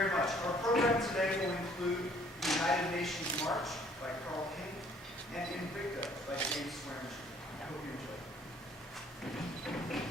very much. Our program today will include the United Nations March by Carl King and Invicta by James Swearingen. I hope you enjoy it.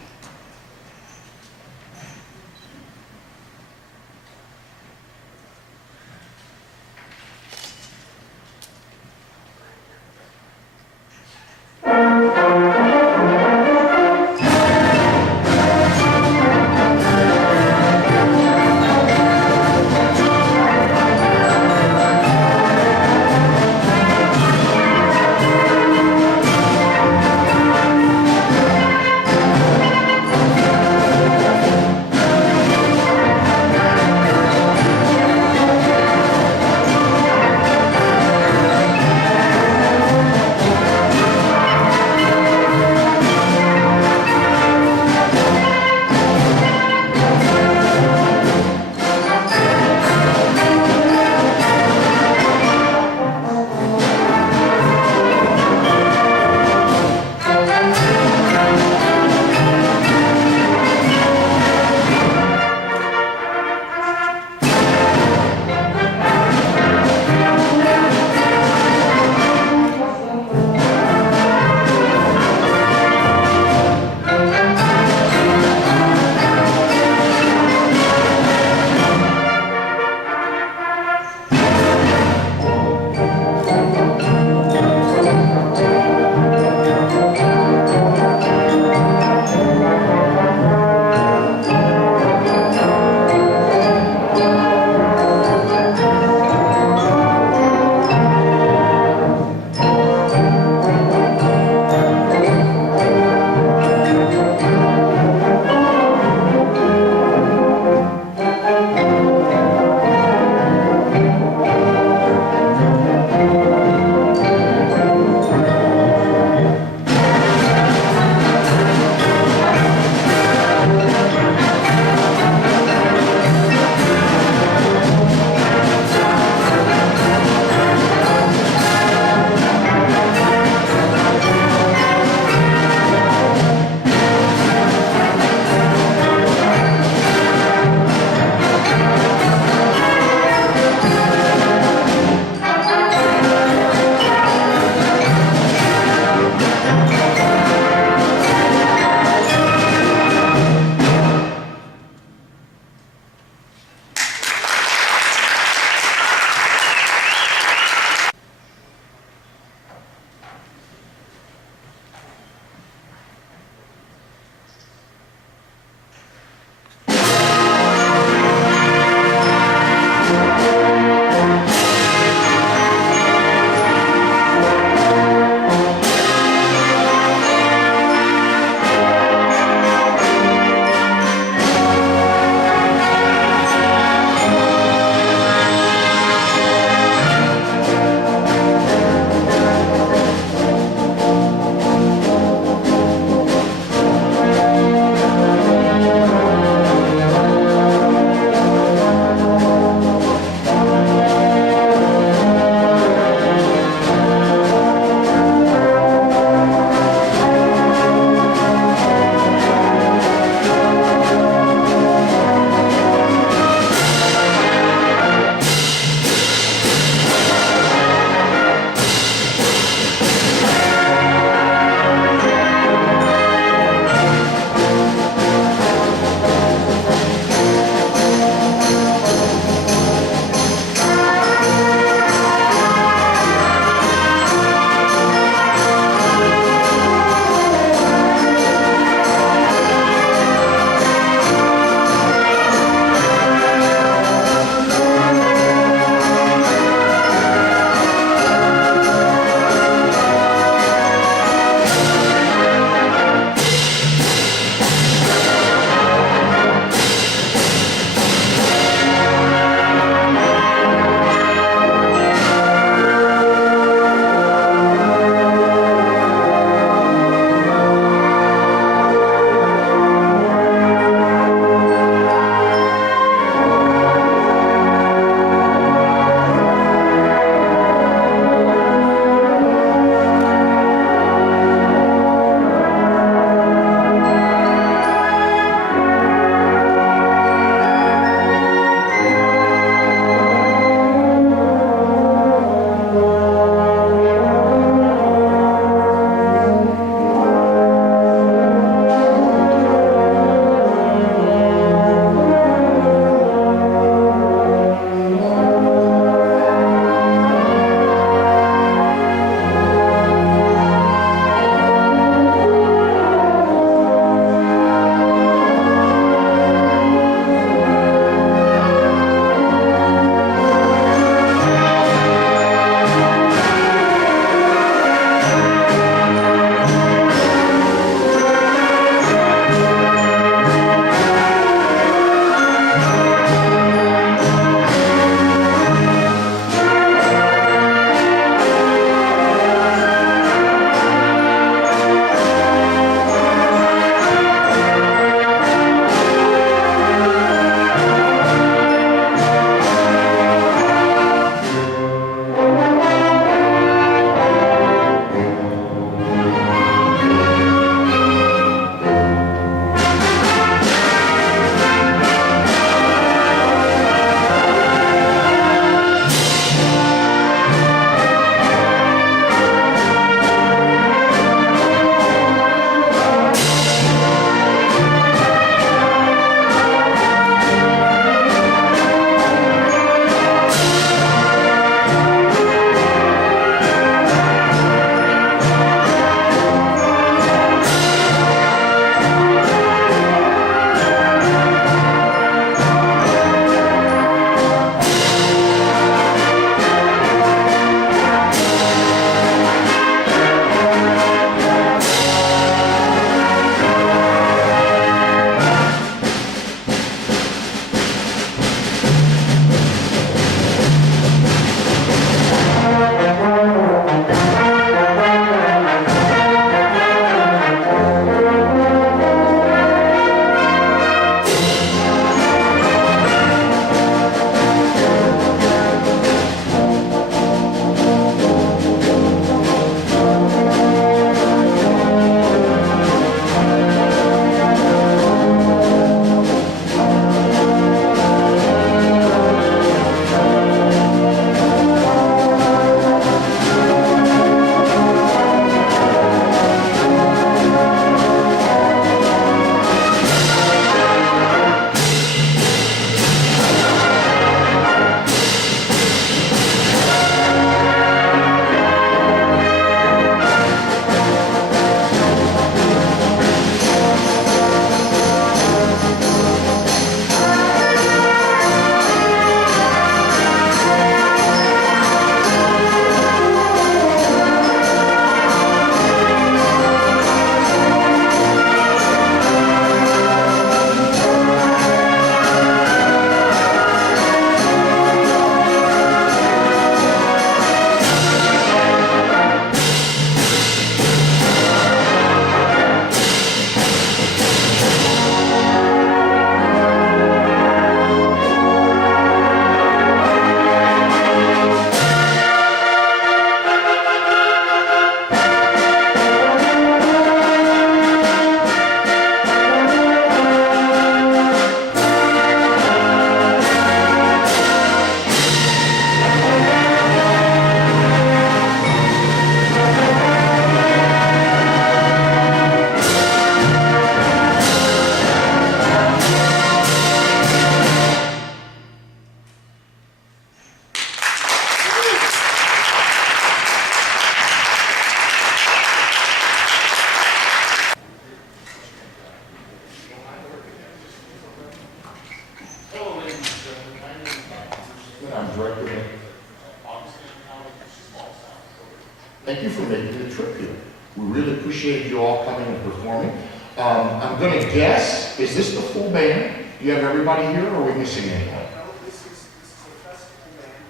appreciate you all coming and performing. I'm going to guess, is this the full band? Do you have everybody here, or are we missing anyone? No, this is a festival band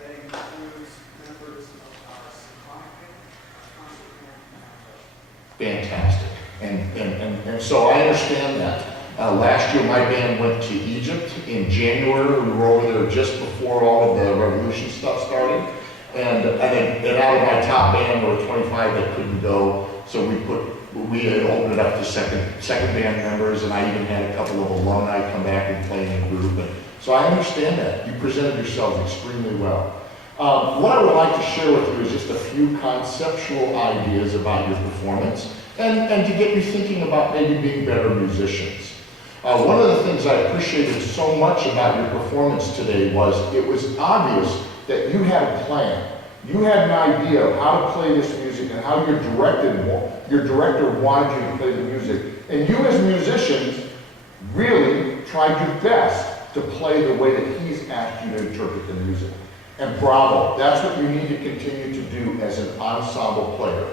that includes members of our symphonic band, concert band, Fantastic. And so I understand that. Last year, my band went to Egypt in January. We were over there just before all of the revolution stuff started. And out of my top band, there were 25 that couldn't go. So we had opened it up to second band members, and I even had a couple of alumni come back and play in the group. And so I understand that. You presented yourselves extremely well. What I would like to share with you is just a few conceptual ideas about your performance and to get you thinking about maybe being better musicians. One of the things I appreciated so much about your performance today was it was obvious that you had a plan. You had an idea of how to play this music and how your director wanted you to play the music. And you as musicians really tried your best to play the way that he's asked you to interpret the music. And bravo, that's what you need to continue to do as an ensemble player.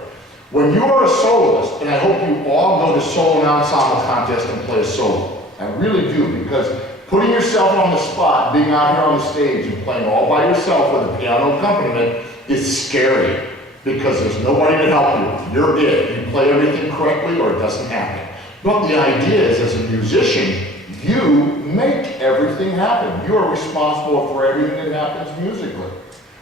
When you are a soloist, and I hope you all go to solo and ensemble contest and play a solo. I really do, because putting yourself on the spot, being out here on the stage and playing all by yourself with a piano accompaniment is scary, because there's nobody to help you. You're it. You play everything correctly or it doesn't happen. But the idea is, as a musician, you make everything happen. You are responsible for everything that happens musically.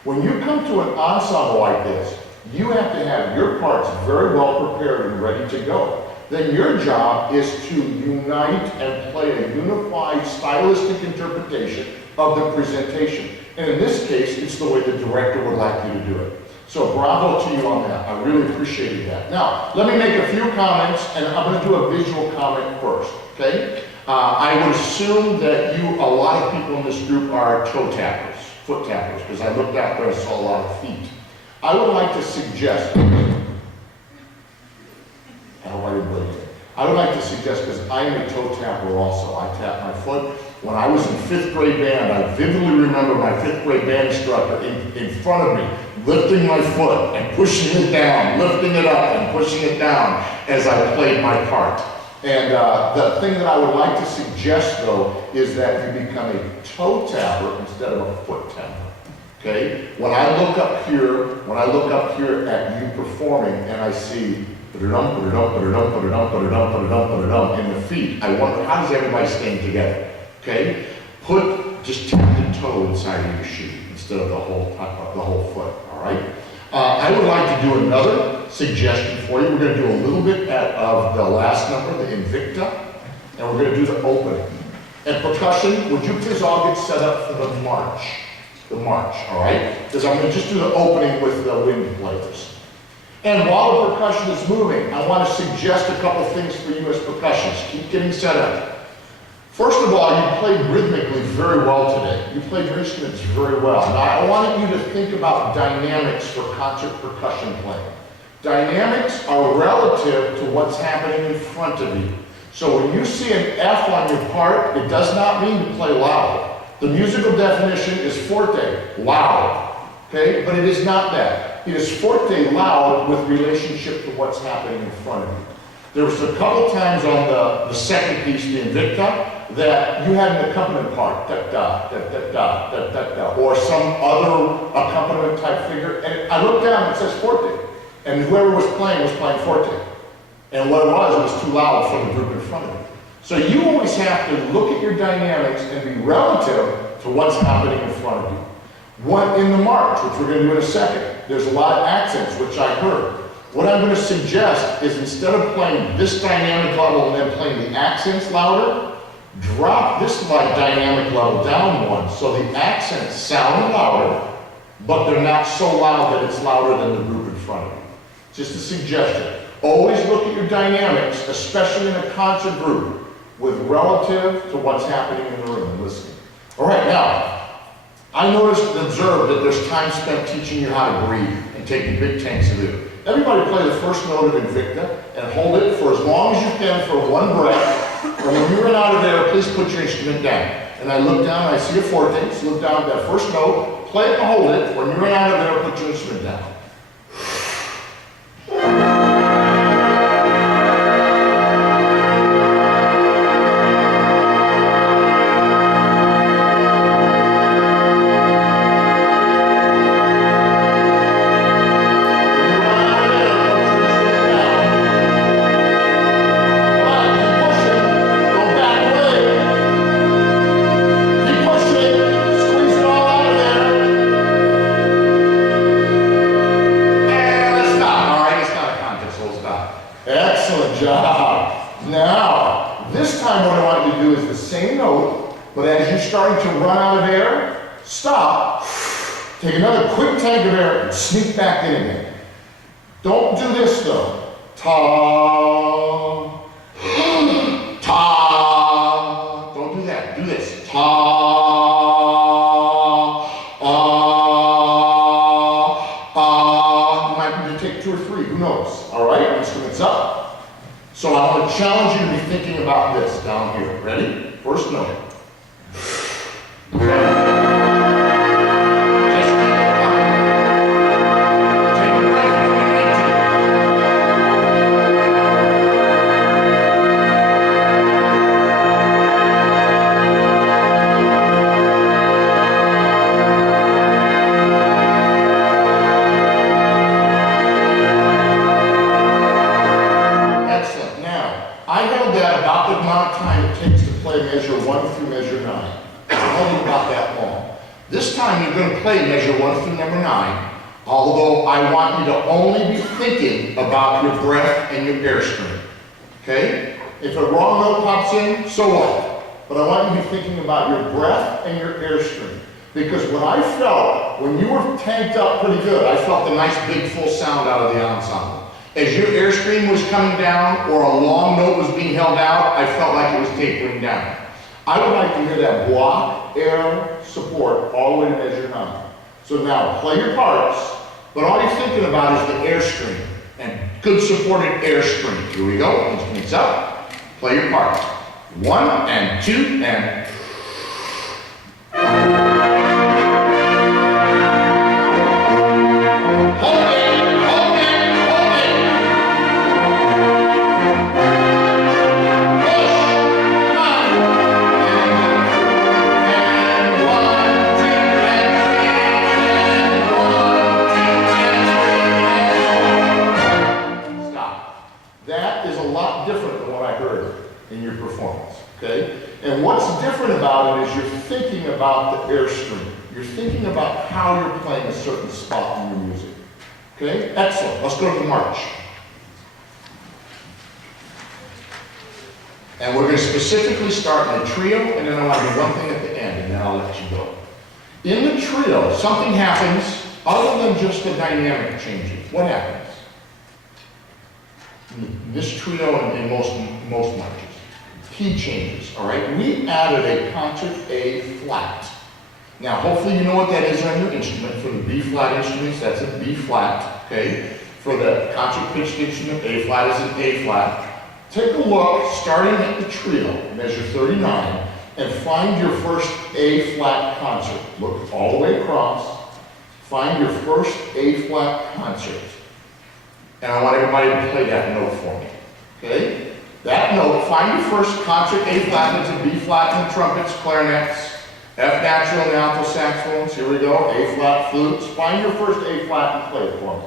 When you come to an ensemble like this, you have to have your parts very well prepared and ready to go. Then your job is to unite and play a unified stylistic interpretation of the presentation. And in this case, it's the way the director would like you to do it. So bravo to you on that. I really appreciated that. Now, let me make a few comments, and I'm going to do a visual comment first, okay? I would assume that a lot of people in this group are toe tappers, foot tappers, because I looked out there and saw a lot of feet. I would like to suggest, I would like to suggest, because I am a toe tapper also, I tap my foot. When I was in 5th grade band, I vividly remember my 5th grade band instructor in front of me, lifting my foot and pushing it down, lifting it up and pushing it down as I played my part. And the thing that I would like to suggest, though, is that you become a toe tapper instead of a foot tapper. Okay? When I look up here at you performing and I see in the feet, I wonder, how does everybody stand together? Okay? Just tap the toe inside of your shoe instead of the whole foot, all right? I would like to do another suggestion for you. We're going to do a little bit of the last number, the Invicta, and we're going to do the opening. And percussion, would you please all get set up for the march? The march, all right? Because I'm going to just do the opening with the wind players. And while the percussion is moving, I want to suggest a couple things for you as percussionists. Keep getting set up. First of all, you played rhythmically very well today. You played your instruments very well. Now, I wanted you to think about dynamics for concert percussion playing. Dynamics are relative to what's happening in front of you. So when you see an F on your part, it does not mean to play loud. The musical definition is forte, loud. Okay? But it is not that. It is forte, loud, with relationship to what's happening in front of you. There was a couple times on the second piece, the Invicta, that you had an accompaniment part, da-da, da-da-da, da-da-da, or some other accompaniment type figure, and I looked down and it says forte, and whoever was playing forte. And what it was too loud for the group in front of you. So you always have to look at your dynamics and be relative to what's happening in front of you. In the march, which we're going to do in a second, there's a lot of accents, which I heard. What I'm going to suggest is, instead of playing this dynamic level and then playing the accents louder, drop this dynamic level down one so the accents sound louder, but they're not so loud that it's louder than the group in front of you. Just a suggestion. Always look at your dynamics, especially in a concert group, with relative to what's happening in the room and listening. All right, now, I noticed and observed that there's time spent teaching you how to breathe and taking big tanks of air. Everybody play the first note of Invicta and hold it for as long as you can for one breath. And when you run out of air, please put your instrument down. And I look down and I see a forte, so look down at that first note, play it and hold it. When you run out of air, put your instrument down. Now, this time what I want you to do is the same note, but as you're starting to run out of air, stop, take another quick tank of air and sneak back in again. Don't do this though. Ta, ta. Don't do that. Do this. Ta, you might need to take 2 or 3. Who knows? All right, instruments up. So I want to challenge you to be thinking about this down here. Ready? First note. Play measure 1 through number 9, although I want you to only be thinking about your breath and your airstream. Okay? If a wrong note pops in, so what? But I want you to be thinking about your breath and your airstream. Because what I felt, when you were tanked up pretty good, I felt the nice big full sound out of the ensemble. As your airstream was coming down or a long note was being held out, I felt like it was tapering down. I would like to hear that block air support all the way to measure 9. So now play your parts, but all you're thinking about is the airstream and good supported airstream. Here we go. Instruments up. Play your parts. 1 and 2 and. About the airstream. You're thinking about how you're playing a certain spot in your music. Okay? Excellent. Let's go to the march. And we're going to specifically start in a trio, and then I want to do one thing at the end, and then I'll let you go. In the trio, something happens other than just the dynamic changing. What happens? In this trio and in most marches. Key changes, all right? We added a concert A flat. Now, hopefully you know what that is on your instrument. For the B flat instruments, that's a B flat, okay? For the concert pitched instrument, A flat is an A flat. Take a look, starting at the trio, measure 39, and find your first A flat concert. Look all the way across, find your first A flat concert. And I want everybody to play that note for me, okay? That note, find your first concert A flat, it's a B flat in the trumpets, clarinets, F natural in the alto saxophones, here we go, A flat flutes. Find your first A flat and play it for me.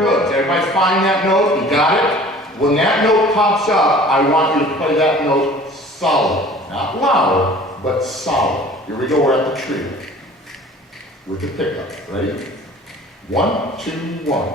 Good, did everybody find that note? You got it? When that note pops up, I want you to play that note solid. Not loud, but solid. Here we go, we're at the trio. With the pickup. Ready? 1, 2, 1.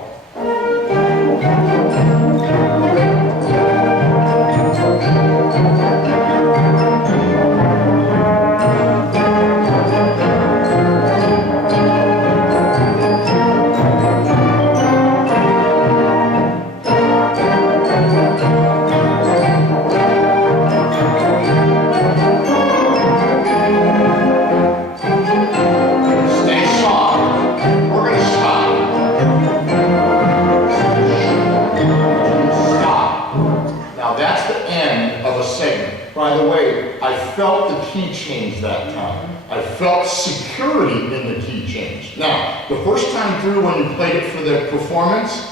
Felt the key change that time. I felt security in the key change. Now, the first time through when you played it for the performance,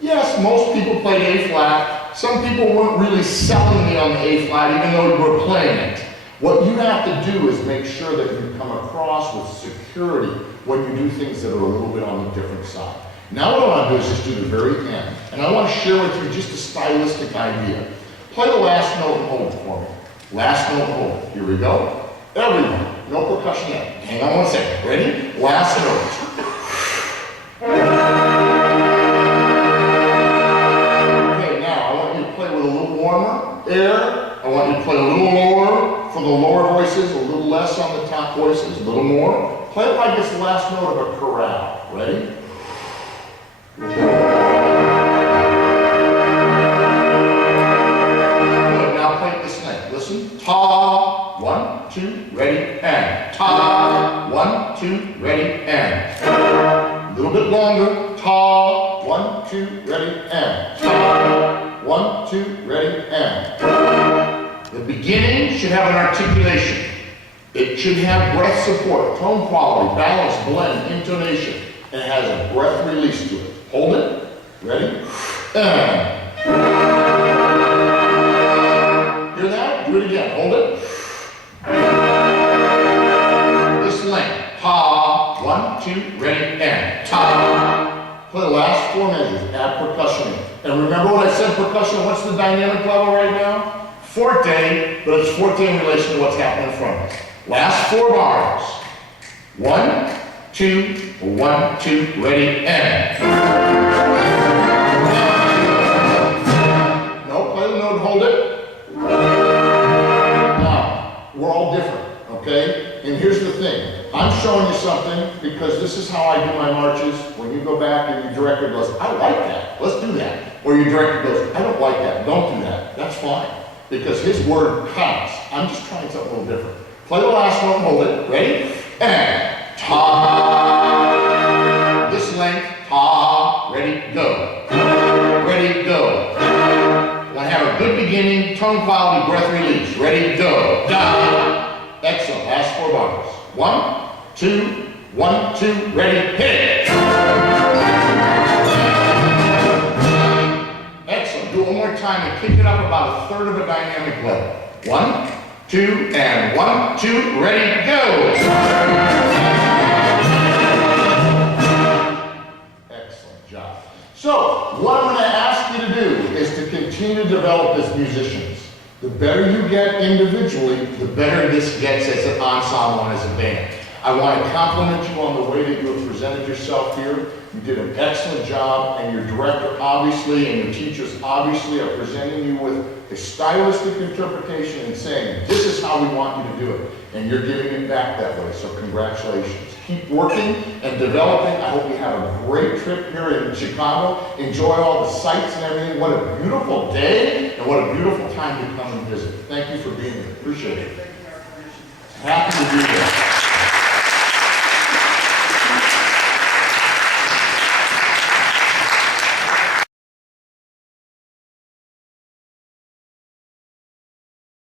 yes, most people played A flat. Some people weren't really selling me on the A flat even though you were playing it. What you have to do is make sure that you come across with security when you do things that are a little bit on the different side. Now what I want to do is just do the very end. And I want to share with you just a stylistic idea. Play the last note and hold it for me. Last note and hold it. Here we go. Everyone. No percussion yet. Hang on one second. Ready? Last note. the lower voices, a little less on the top voices, a little more. Play it like it's the last note of a chorale. Ready? Good. Now play it this length. Listen. Ta, 1, 2, ready, and. Ta, 1, 2, ready, and. A little bit longer. Ta, 1, 2, ready, and. Ta, 1, 2, ready, and. The beginning should have an articulation. It should have breath support, tone quality, balance, blend, intonation, and it has a breath release to it. Hold it. Ready? And. Hear that? Do it again. Hold it. This length. Ta, 1, 2, ready, and. Ta. Play the last 4 measures. Add percussion in. And remember what I said, percussion, what's the dynamic level right now? Forte, but it's forte in relation to what's happening in front of us. Last 4 bars. 1, 2, 1, 2, ready, and. No, play the note, hold it. Now, we're all different, okay? And here's the thing. I'm showing you something because this is how I do my marches. When you go back and your director goes, I like that, let's do that. Or your director goes, I don't like that, don't do that. That's fine. Because his word counts. I'm just trying something a little different. Play the last one, hold it, ready? And ta. This length, ta, ready, go. Ready, go. Want to have a good beginning, tone quality, breath release. Ready, go. Da. Excellent, last 4 bars. 1, 2, 1, 2, ready, hit it. Excellent, do it one more time and kick it up about 1/3 of a dynamic level. 1, 2, and 1, 2, ready, go! Excellent job. So, what I'm going to ask you to do is to continue to develop as musicians. The better you get individually, the better this gets as an ensemble and as a band. I want to compliment you on the way that you have presented yourself here. You did an excellent job, and your director obviously and your teachers obviously are presenting you with a stylistic interpretation and saying, this is how we want you to do it. And you're giving it back that way, so congratulations. Keep working and developing. I hope you have a great trip here in Chicago. Enjoy all the sights and everything. What a beautiful day, and what a beautiful time to come and visit. Thank you for being here. Appreciate it. Happy to be here.